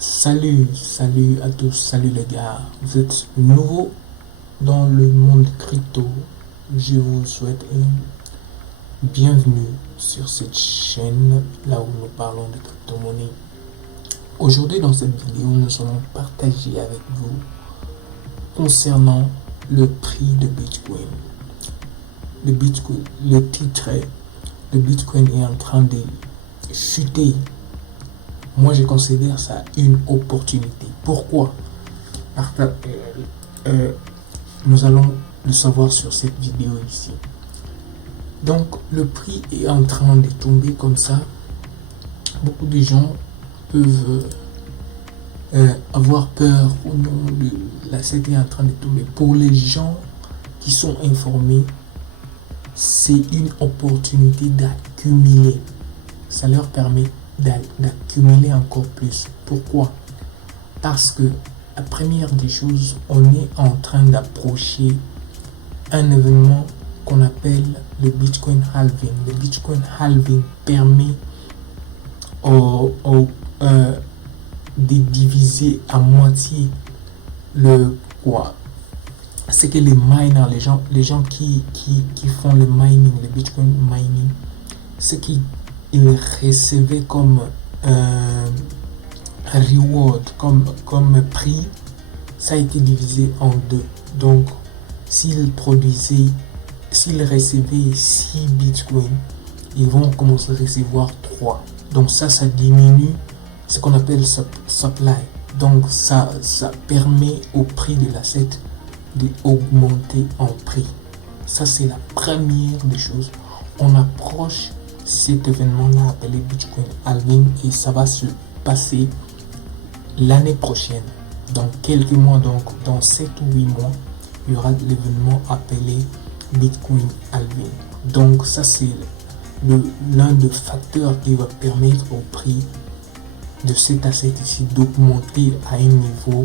Salut à tous, salut les gars. Vous êtes nouveaux dans le monde crypto. Je vous souhaite une bienvenue sur cette chaîne là où nous parlons de crypto-monnaie. Aujourd'hui, dans cette vidéo, nous allons partager avec vous concernant le prix de Bitcoin. Le titre est le Bitcoin est en train de chuter. Moi, je considère ça une opportunité. Pourquoi? Parce que nous allons le savoir sur cette vidéo ici. Donc, le prix est en train de tomber comme ça. Beaucoup de gens peuvent avoir peur au nom de l'asset est en train de tomber. Pour les gens qui sont informés, c'est une opportunité d'accumuler. Ça leur permet d'accumuler encore plus. Pourquoi? Parce que la première des choses, on est en train d'approcher un événement qu'on appelle le Bitcoin halving. Le Bitcoin halving permet de diviser à moitié le quoi. C'est que les miners, les gens qui font le mining, le Bitcoin mining, ce qu'ils recevaient comme reward, comme prix, ça a été divisé en deux. Donc, s'ils recevaient 6 Bitcoin, ils vont commencer à recevoir 3. Donc ça diminue ce qu'on appelle supply. Donc ça permet au prix de l'asset d'augmenter en prix. Ça, c'est la première des choses. On approche cet événement-là appelé Bitcoin halving et ça va se passer l'année prochaine. Dans quelques mois, donc dans 7 ou 8 mois, il y aura l'événement appelé Bitcoin halving. Donc ça, c'est l'un des facteurs qui va permettre au prix de cet asset ici d'augmenter à un niveau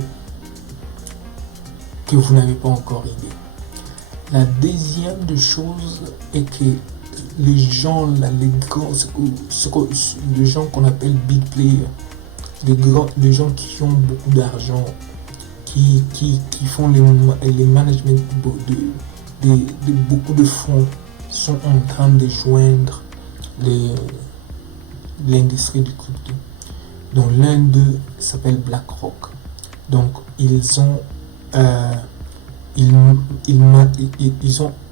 que vous n'avez pas encore idée. La deuxième des choses est que les gens là, les gens qu'on appelle big players, les gens qui ont beaucoup d'argent, qui font les management de beaucoup de fonds, sont en train de joindre l'industrie du crypto. Donc l'un d'eux s'appelle BlackRock. Donc ils ont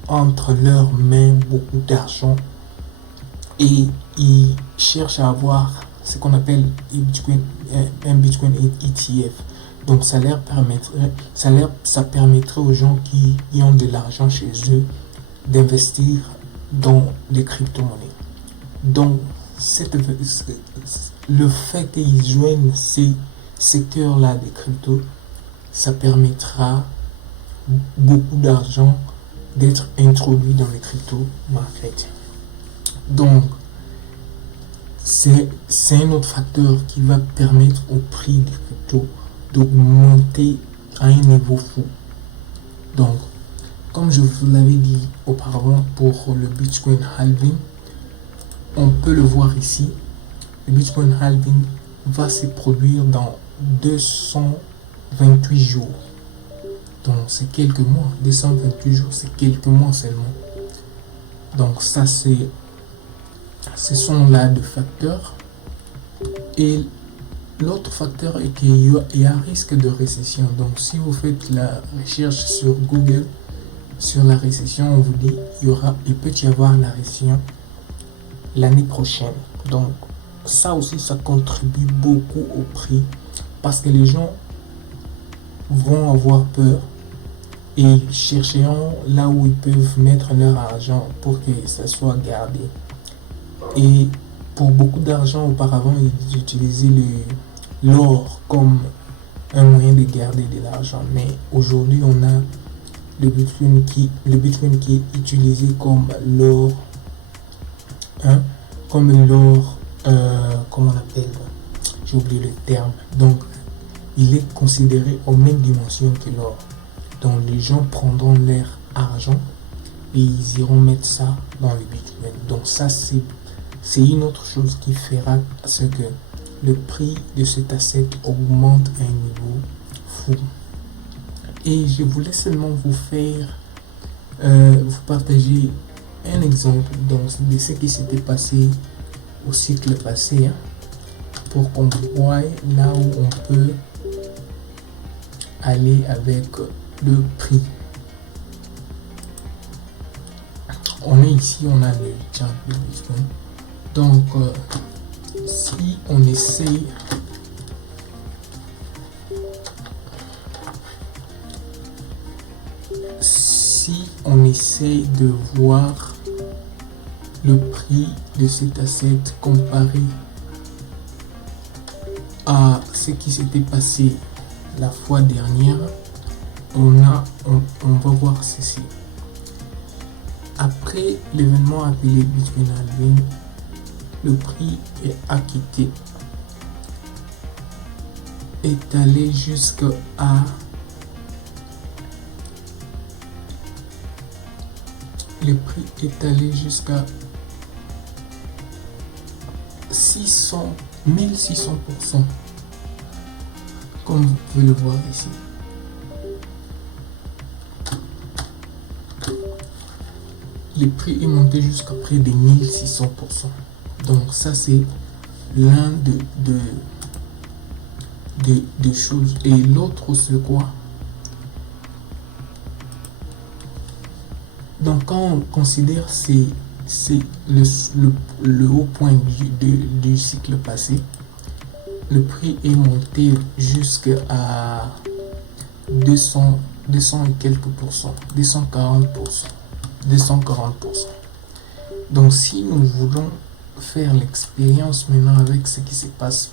entre leurs mains beaucoup d'argent et ils cherchent à avoir ce qu'on appelle un Bitcoin ETF. Donc ça permettrait aux gens qui ont de l'argent chez eux d'investir dans des crypto-monnaies. Donc le fait qu'ils joignent ces secteurs-là des cryptos, ça permettra beaucoup d'argent d'être introduit dans les crypto market. Donc c'est un autre facteur qui va permettre au prix des crypto d'augmenter à un niveau fou. Donc comme je vous l'avais dit auparavant pour le Bitcoin halving, on peut le voir ici. Le Bitcoin halving va se produire dans 228 jours. Donc c'est quelques mois. 228 jours, c'est quelques mois seulement. Donc ça, ce sont là deux facteurs. Et l'autre facteur est qu'il y a un risque de récession. Donc si vous faites la recherche sur Google sur la récession, on vous dit il peut y avoir la récession l'année prochaine. Donc ça aussi, ça contribue beaucoup au prix parce que les gens vont avoir peur et chercheront là où ils peuvent mettre leur argent pour que ça soit gardé. Et pour beaucoup d'argent auparavant, ils utilisaient l'or comme un moyen de garder de l'argent. Mais aujourd'hui, on a le Bitcoin qui est utilisé comme l'or, comment on appelle, j'ai oublié le terme. Donc il est considéré aux mêmes dimensions que l'or. Donc les gens prendront leur argent et ils iront mettre ça dans le Bitcoin. Donc ça, c'est une autre chose qui fera ce que le prix de cet asset augmente à un niveau fou. Et je voulais seulement vous faire, vous partager un exemple donc, de ce qui s'était passé au cycle passé, hein, pour qu'on voie là où on peut aller avec le prix. On est ici, on a le champion Bitcoin. Donc, si on essaie de voir le prix de cet asset comparé à ce qui s'était passé la fois dernière, on va voir ceci. Après l'événement appelé Bitcoin halving, le prix est acquitté, est allé jusqu'à le prix est allé jusqu'à 1600%, comme vous pouvez le voir ici. Le prix est monté jusqu'à près de 1600%. Donc ça c'est l'un de choses. Et l'autre c'est quoi? Donc quand on considère c'est le haut point du cycle passé, le prix est monté jusqu'à 200 et quelques pourcents, 240%. Donc si nous voulons faire l'expérience maintenant avec ce qui se passe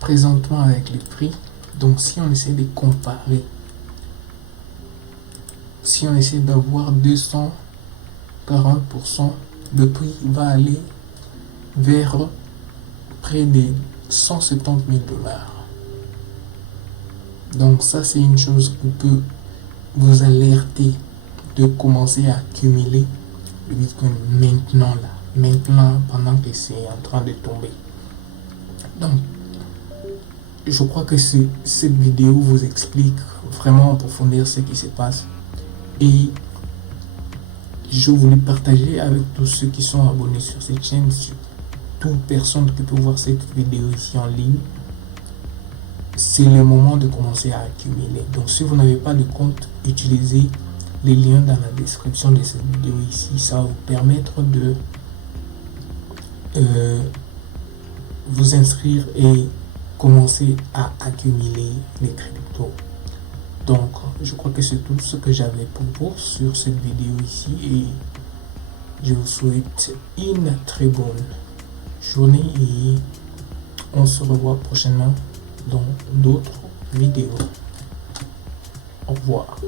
présentement avec les prix, donc si on essaie de comparer, si on essaie d'avoir 240%, le prix va aller vers près de 170 000 $. Donc ça c'est une chose qui peut vous alerter de commencer à accumuler le Bitcoin maintenant pendant que c'est en train de tomber. Donc je crois que cette vidéo vous explique vraiment en profondeur ce qui se passe, et je voulais partager avec tous ceux qui sont abonnés sur cette chaîne, sur toute personne qui peut voir cette vidéo ici en ligne. C'est le moment de commencer à accumuler. Donc si vous n'avez pas de compte, utilisez les liens dans la description de cette vidéo ici. Ça va vous permettre de vous inscrire et commencer à accumuler les cryptos. Donc je crois que c'est tout ce que j'avais pour vous sur cette vidéo ici, et je vous souhaite une très bonne journée et on se revoit prochainement dans d'autres vidéos. Au revoir.